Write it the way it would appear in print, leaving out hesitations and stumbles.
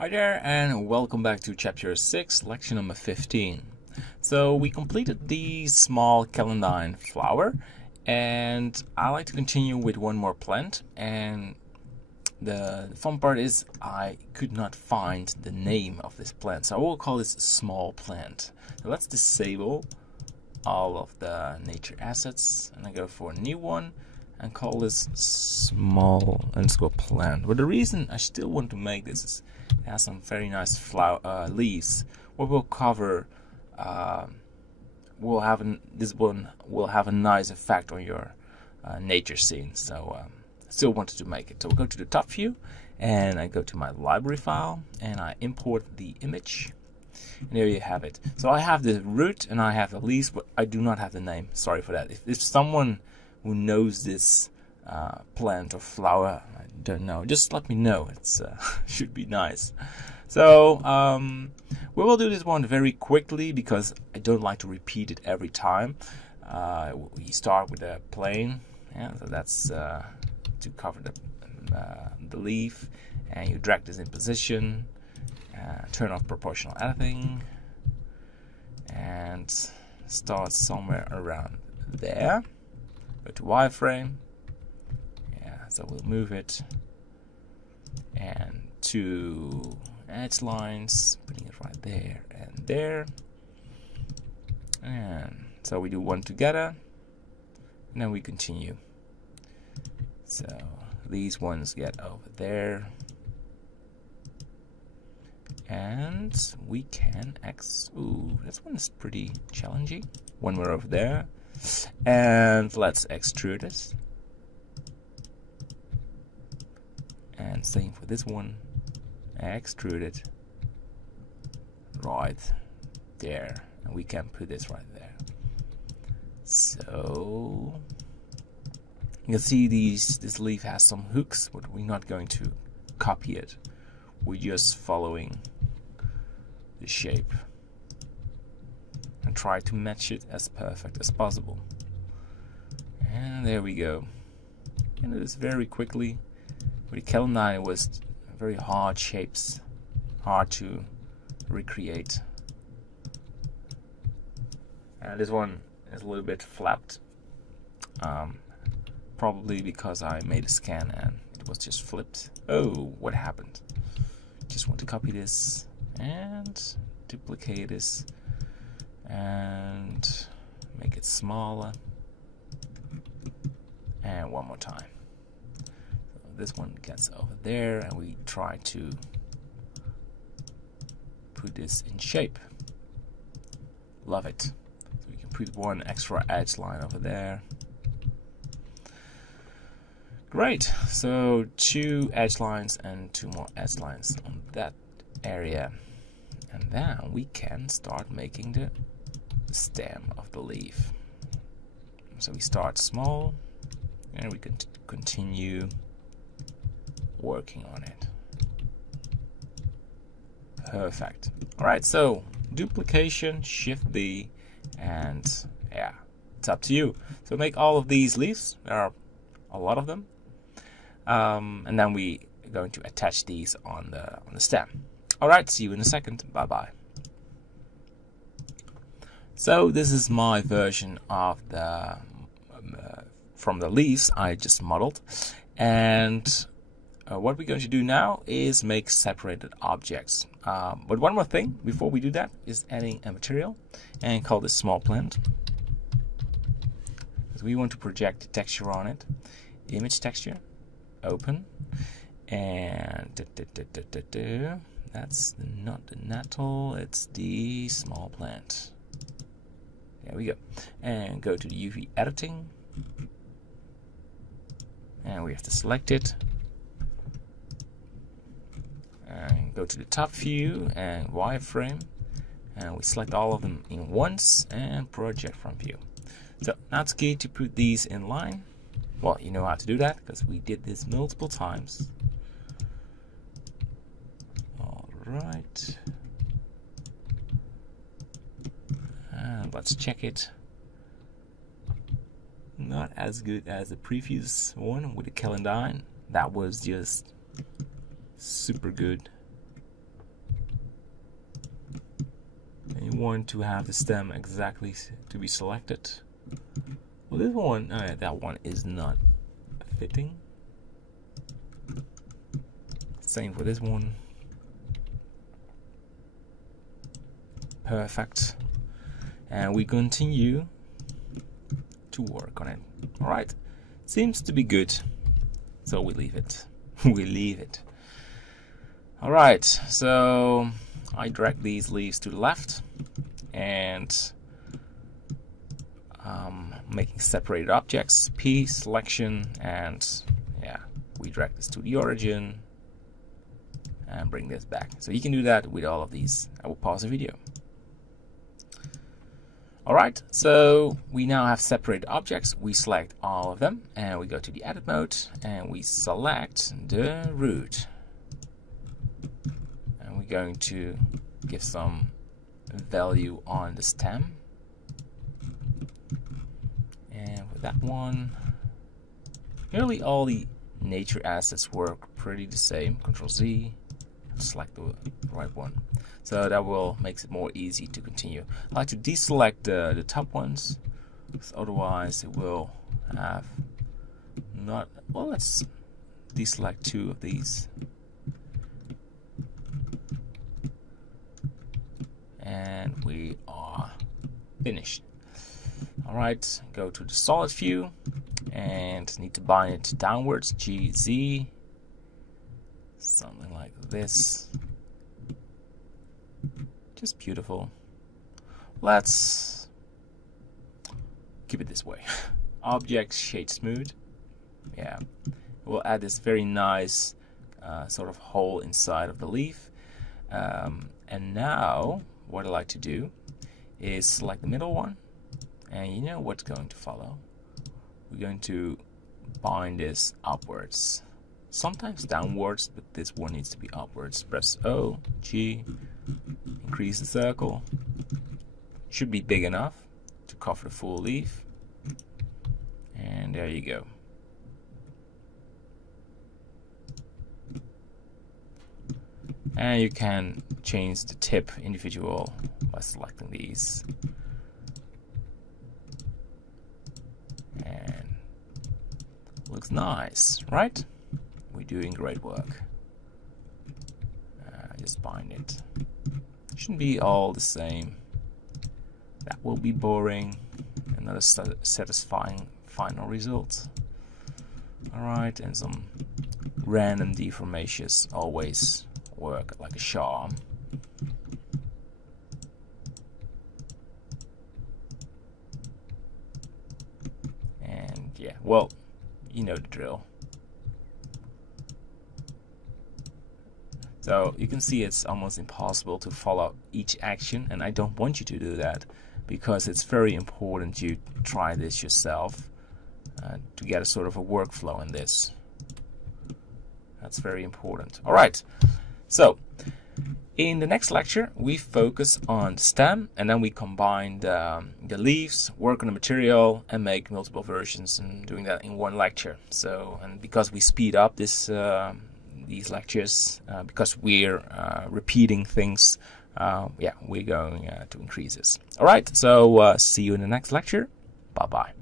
Hi there, and welcome back to chapter 6, lecture number 15. So we completed the small celandine flower, and I like to continue with one more plant. And the fun part is I could not find the name of this plant, so I will call this small plant. So let's disable all of the nature assets, and I go for a new one and call this small underscore plant. But the reason I still want to make this is it has some very nice flower leaves. What we'll cover, this one will have a nice effect on your nature scene. So I still wanted to make it. So we'll go to the top view, and I go to my library file, and I import the image. And there you have it. So I have the root and I have the leaves, but I do not have the name. Sorry for that. If someone who knows this plant or flower, I don't know, just let me know. It's should be nice. So we will do this one very quickly because I don't like to repeat it every time. We start with a plane, so that's to cover the leaf, and you drag this in position. Turn off proportional editing and start somewhere around there. Go to wireframe. So we'll move it and to edge lines, putting it right there and there. And so we do one together, and then we continue. So these ones get over there. And we can ooh, this one is pretty challenging. One more over there. And let's extrude it. And same for this one. Extrude it. Right there. And we can put this right there. So you can see this leaf has some hooks, but we're not going to copy it. We're just following the shape and try to match it as perfect as possible. And there we go. And it is very quickly. With the celandine, it was very hard shapes, hard to recreate. And this one is a little bit flapped, probably because I made a scan and it was just flipped. Oh, what happened? Just want to copy this and duplicate this and make it smaller, and one more time. So this one gets over there, and we try to put this in shape. Love it. So we can put one extra edge line over there. Great. So 2 edge lines and 2 more edge lines on that area. And then we can start making the stem of the leaf. So we start small, and we can continue working on it. Perfect. Alright, so duplication, Shift B, and yeah, it's up to you. So make all of these leaves. There are a lot of them. And then we are going to attach these on the stem. Alright, see you in a second. Bye bye. So this is my version of the from the leaves I just modeled, and what we're going to do now is make separated objects. But one more thing before we do that is adding a material and call this small plant. So we want to project the texture on it. Image texture, open, and that's not the nettle, it's the small plant. There we go. And go to the UV editing. And we have to select it. And go to the top view and wireframe. And we select all of them in once and project from view. So now it's key to put these in line. Well, you know how to do that because we did this multiple times. Alright. And let's check it. Not as good as the previous one with the celandine. That was just super good. want to have the stem exactly to be selected. Well, this one, that one is not fitting. Same for this one. Perfect. And we continue to work on it. All right, seems to be good, so we leave it. We leave it. All right, so I drag these leaves to the left, and making separated objects, P selection, and yeah, we drag this to the origin and bring this back. So you can do that with all of these. I will pause the video. Alright, so we now have separated objects. We select all of them and we go to the edit mode and we select the root. And we're going to give some value on the stem. And with that one, nearly all the nature assets work pretty the same. Control Z, select the right one. So that will makes it more easy to continue. I like to deselect the top ones, because otherwise it will have not. Well, let's deselect 2 of these, and we are finished. All right, go to the solid view and need to bind it downwards. GZ, something like this. Just beautiful. Let's keep it this way. Object shade smooth. Yeah, we'll add this very nice sort of hole inside of the leaf. And now what I like to do is select the middle one, and you know what's going to follow. We're going to bind this upwards, sometimes downwards, but this one needs to be upwards. Press O, G, increase the circle. Should be big enough to cover the full leaf. And there you go. And you can change the tip individual by selecting these. And looks nice, right? We're doing great work. Just bind it. Shouldn't be all the same. That will be boring. Another satisfying final result. Alright, and some random deformations always work like a charm. And yeah, well, you know the drill. So you can see it's almost impossible to follow each action, and I don't want you to do that, because it's very important you try this yourself to get a sort of a workflow in this. That's very important. Alright, so in the next lecture we focus on the stem, and then we combine the leaves, work on the material, and make multiple versions, and doing that in one lecture. So, and because we speed up this these lectures, because we're repeating things, yeah, we're going to increase this. Alright, so see you in the next lecture. Bye bye.